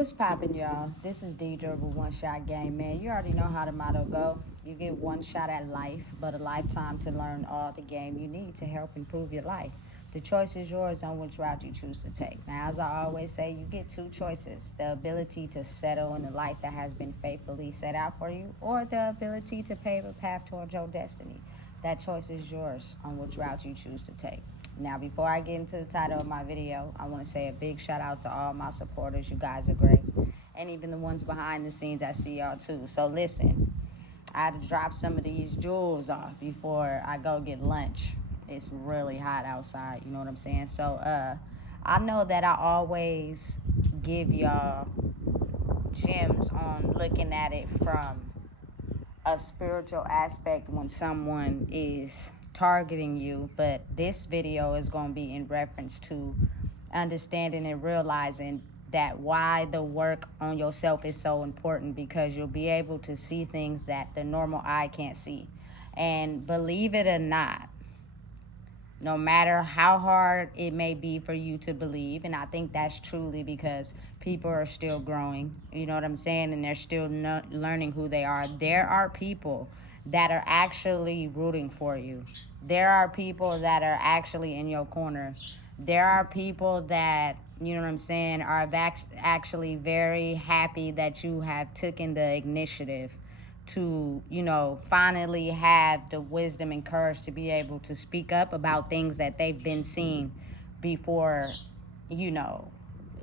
What's poppin', y'all? This is Deidre with One Shot Game, man. You already know how the motto go. You get one shot at life, but a lifetime to learn all the game you need to help improve your life. The choice is yours on which route you choose to take. Now, as I always say, you get two choices: the ability to settle in the life that has been faithfully set out for you, or the ability to pave a path towards your destiny. That choice is yours on which route you choose to take. Now, before I get into the title of my video, I want to say a big shout out to all my supporters. You guys are great. And even the ones behind the scenes, I see y'all too. So listen, I had to drop some of these jewels off before I go get lunch. It's really hot outside, you know what I'm saying? So I know that I always give y'all gems on looking at it from a spiritual aspect when someone is targeting you, but this video is going to be in reference to understanding and realizing that why the work on yourself is so important, because you'll be able to see things that the normal eye can't see. And believe it or not, no matter how hard it may be for you to believe, and I think that's truly because people are still growing, you know what I'm saying, and they're still learning who they are. There are people that are actually rooting for you. There are people that are actually in your corner. There are people that, you know what I'm saying, are actually very happy that you have taken the initiative to, finally have the wisdom and courage to be able to speak up about things that they've been seeing before, you know,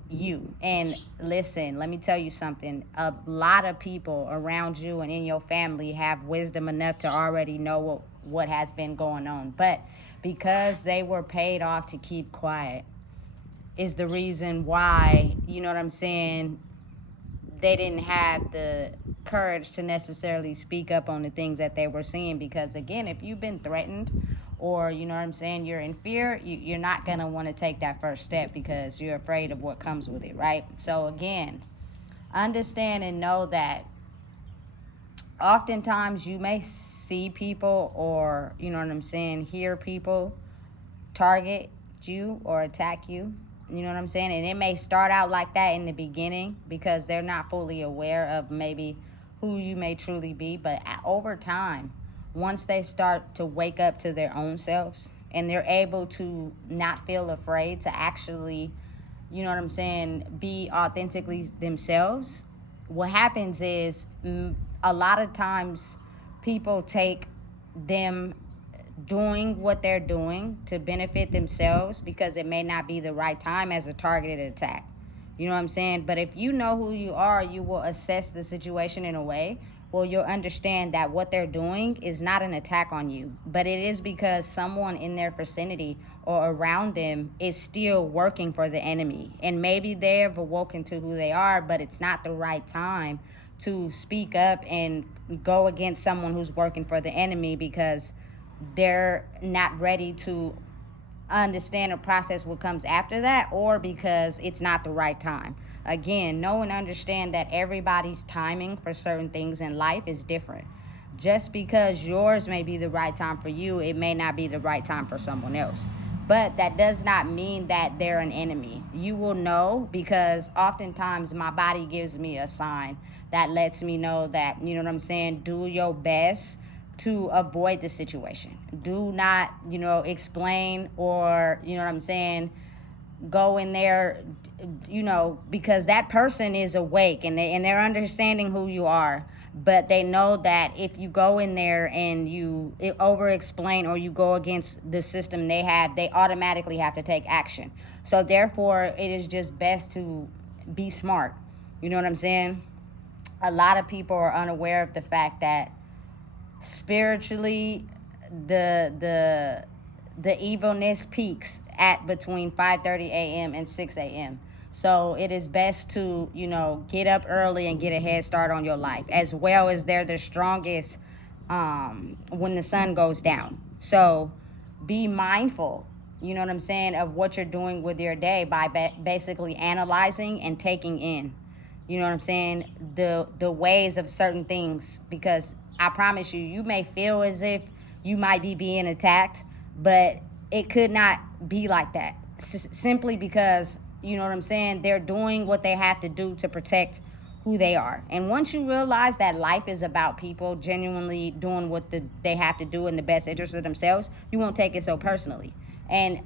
you. And listen, let me tell you something. A lot of people around you and in your family have wisdom enough to already know what has been going on. But because they were paid off to keep quiet is the reason why, you know what I'm saying, they didn't have the courage to necessarily speak up on the things that they were seeing. Because again, if you've been threatened, or you know what I'm saying, you're in fear, you're not going to want to take that first step because you're afraid of what comes with it, right? So again, understand and know that oftentimes you may see people, or you know what I'm saying, hear people target you or attack you. You know what I'm saying? And it may start out like that in the beginning because they're not fully aware of maybe who you may truly be. But over time, once they start to wake up to their own selves and they're able to not feel afraid to actually, you know what I'm saying, be authentically themselves, what happens is a lot of times people take them doing what they're doing to benefit themselves because it may not be the right time as a targeted attack. You know what I'm saying? But if you know who you are, you will assess the situation in a way where you'll understand that what they're doing is not an attack on you, but it is because someone in their vicinity or around them is still working for the enemy. And maybe they've awoken to who they are, but it's not the right time to speak up and go against someone who's working for the enemy because they're not ready to understand or process what comes after that, or because it's not the right time. Again, know and understand that everybody's timing for certain things in life is different. Just because yours may be the right time for you, it may not be the right time for someone else. But that does not mean that they're an enemy. You will know because oftentimes my body gives me a sign that lets me know that, you know what I'm saying, do your best to avoid the situation. Do not, explain, or, you know what I'm saying, go in there, because that person is awake and they're understanding who you are. But they know that if you go in there and you over explain or you go against the system they have, they automatically have to take action. So therefore, it is just best to be smart. You know what I'm saying? A lot of people are unaware of the fact that spiritually, the evilness peaks at between 5:30 a.m. and 6 a.m. So it is best to, get up early and get a head start on your life, as well as they're the strongest when the sun goes down. So be mindful, you know what I'm saying, of what you're doing with your day by basically analyzing and taking in, you know what I'm saying, the ways of certain things. Because I promise you, you may feel as if you might be being attacked, but it could not be like that. Simply because you know what I'm saying, they're doing what they have to do to protect who they are. And once you realize that life is about people genuinely doing what they have to do in the best interest of themselves, you won't take it so personally. And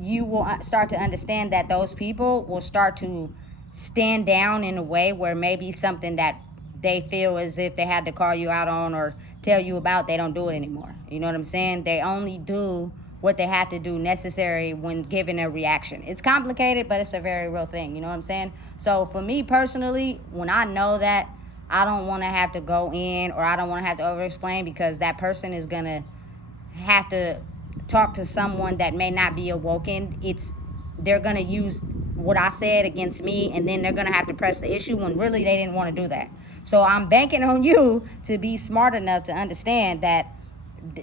you will start to understand that those people will start to stand down in a way where maybe something that they feel as if they had to call you out on or tell you about, they don't do it anymore. You know what I'm saying? They only do what they have to do necessary when given a reaction. It's complicated, but it's a very real thing. You know what I'm saying? So for me personally, when I know that, I don't want to have to go in, or I don't want to have to over explain, because that person is going to have to talk to someone that may not be awoken. They're going to use what I said against me, and then they're going to have to press the issue when really they didn't want to do that. So I'm banking on you to be smart enough to understand that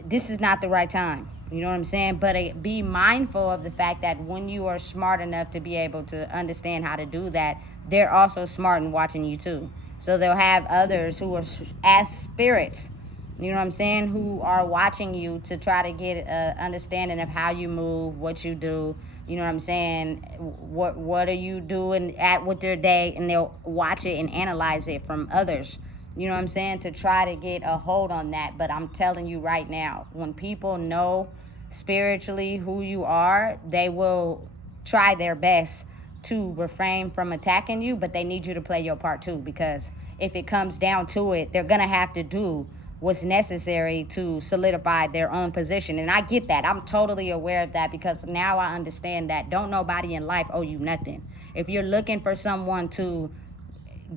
this is not the right time. You know what I'm saying? But be mindful of the fact that when you are smart enough to be able to understand how to do that, they're also smart in watching you too. So they'll have others who are as spirits, you know what I'm saying, who are watching you to try to get an understanding of how you move, what you do. You know what I'm saying? What are you doing with your day? And they'll watch it and analyze it from others. You know what I'm saying? To try to get a hold on that. But I'm telling you right now, when people know spiritually who you are, they will try their best to refrain from attacking you, but they need you to play your part too, because if it comes down to it, they're going to have to do what's necessary to solidify their own position. And I get that. I'm totally aware of that, because now I understand that don't nobody in life owe you nothing. If you're looking for someone to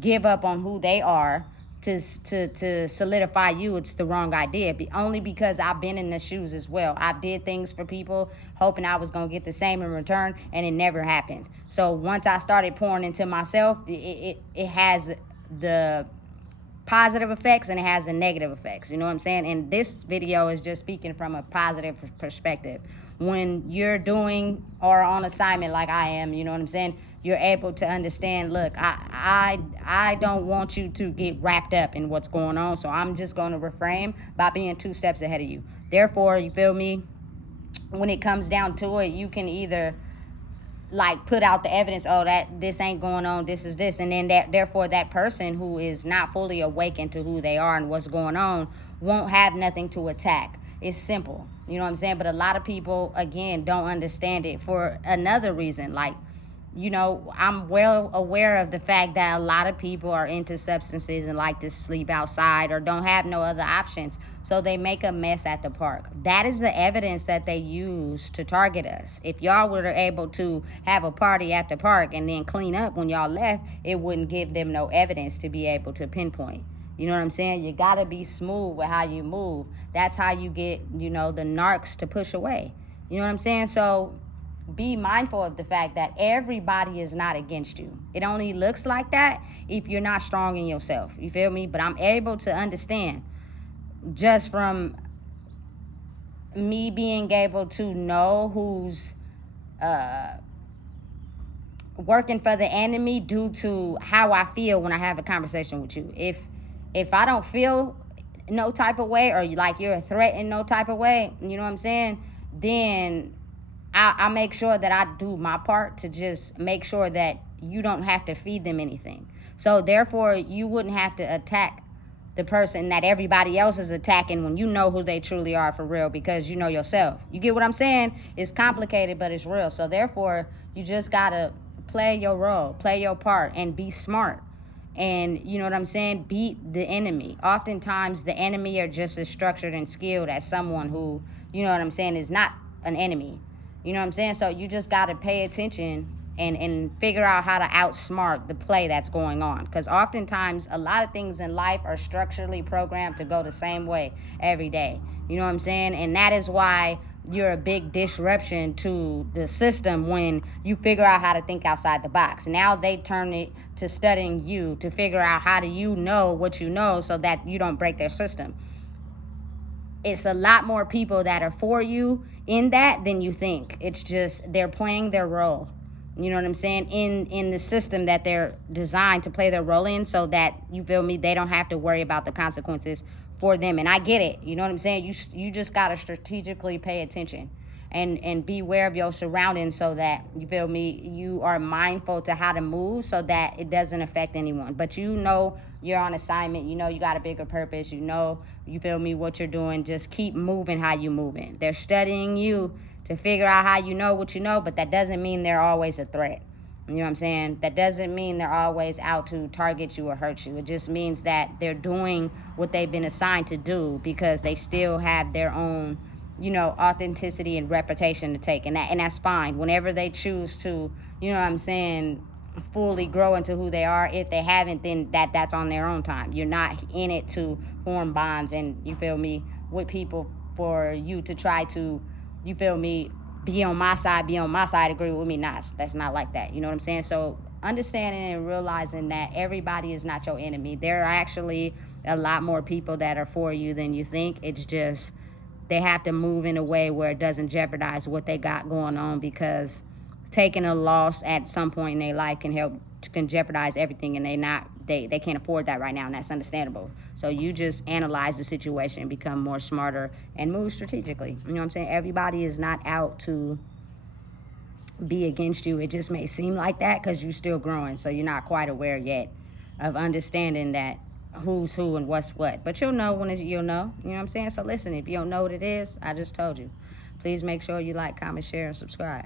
give up on who they are to solidify you, it's the wrong idea. Only because I've been in the shoes as well. I did things for people hoping I was going to get the same in return, and it never happened. So once I started pouring into myself, it has the positive effects and it has the negative effects. You know what I'm saying? And this video is just speaking from a positive perspective. When you're doing or on assignment like I am, you know what I'm saying, you're able to understand, look, I don't want you to get wrapped up in what's going on, so I'm just going to refrain by being 2 steps ahead of you. Therefore, you feel me, when it comes down to it, you can either like put out the evidence, oh, that this ain't going on, this is this, and then therefore that person who is not fully awakened to who they are and what's going on won't have nothing to attack. It's simple, you know what I'm saying? But a lot of people, again, don't understand it for another reason. Like, you know, I'm well aware of the fact that a lot of people are into substances and like to sleep outside or don't have no other options. So they make a mess at the park. That is the evidence that they use to target us. If y'all were able to have a party at the park and then clean up when y'all left, it wouldn't give them no evidence to be able to pinpoint. You know what I'm saying? You got to be smooth with how you move. That's how you get, you know, the narcs to push away. You know what I'm saying? So be mindful of the fact that everybody is not against you. It only looks like that if you're not strong in yourself. You feel me? But I'm able to understand just from me being able to know who's working for the enemy due to how I feel when I have a conversation with you. If I don't feel no type of way, or like you're a threat in no type of way, you know what I'm saying, then I make sure that I do my part to just make sure that you don't have to feed them anything. So therefore, you wouldn't have to attack the person that everybody else is attacking when you know who they truly are for real, because you know yourself. You get what I'm saying? It's complicated, but it's real. So therefore, you just gotta play your role, play your part, and be smart. And you know what I'm saying? Beat the enemy. Oftentimes, the enemy are just as structured and skilled as someone who, you know what I'm saying, is not an enemy. You know what I'm saying? So you just got to pay attention and figure out how to outsmart the play that's going on. Because oftentimes, a lot of things in life are structurally programmed to go the same way every day. You know what I'm saying? And that is why you're a big disruption to the system when you figure out how to think outside the box. Now they turn it to studying you to figure out how do you know what you know so that you don't break their system. It's a lot more people that are for you in that than you think. It's just they're playing their role. You know what I'm saying? In the system that they're designed to play their role in, so that, you feel me, they don't have to worry about the consequences for them. And I get it. You know what I'm saying? You just got to strategically pay attention. and be aware of your surroundings so that, you feel me, you are mindful to how to move so that it doesn't affect anyone. But you know you're on assignment, you know you got a bigger purpose, you know, you feel me, what you're doing. Just keep moving how you moving. They're studying you to figure out how you know what you know, but that doesn't mean they're always a threat. You know what I'm saying? That doesn't mean they're always out to target you or hurt you. It just means that they're doing what they've been assigned to do because they still have their own, you know, authenticity and reputation to take. And that's fine. Whenever they choose to, you know what I'm saying, fully grow into who they are. If they haven't, then that's on their own time. You're not in it to form bonds and, you feel me, with people for you to try to, you feel me, be on my side, agree with me. Not, that's not like that. You know what I'm saying? So understanding and realizing that everybody is not your enemy. There are actually a lot more people that are for you than you think. It's just they have to move in a way where it doesn't jeopardize what they got going on, because taking a loss at some point in their life can jeopardize everything, and they can't afford that right now, and that's understandable. So you just analyze the situation, become more smarter, and move strategically. You know what I'm saying? Everybody is not out to be against you. It just may seem like that because you're still growing, so you're not quite aware yet of understanding that who's who and what's what. But you'll know when you'll know. You know what I'm saying? So listen, if you don't know what it is, I just told you. Please make sure you like, comment, share, and subscribe.